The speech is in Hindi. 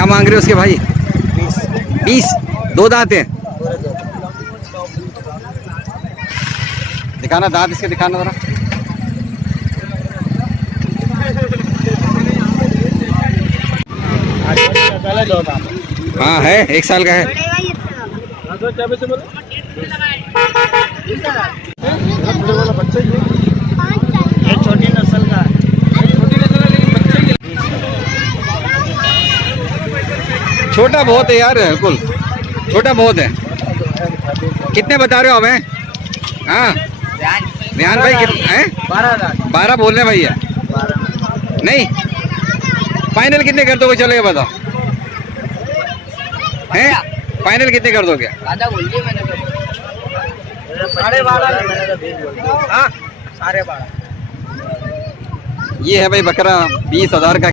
क्या मांग रहे हो उसके भाई? 20। 2 दांत हैं। दिखाना दांत इसके, दिखाना जरा। हाँ है, 1 साल का है। ये छोटी नस्ल का है। छोटा बहुत है यार, बिल्कुल छोटा बहुत है। कितने बता रहे हो हमें? हाँ रेहान भाई कितने हैं? 12 बोल रहे हैं भैया। नहीं फाइनल कितने कर दोगे? चलेगा बताओ हैं? फाइनल कितने कर दोगे? आधा बोल दिया मैंने तो। 12.5। हाँ 12.5। ये है भाई बकरा 20,000 का।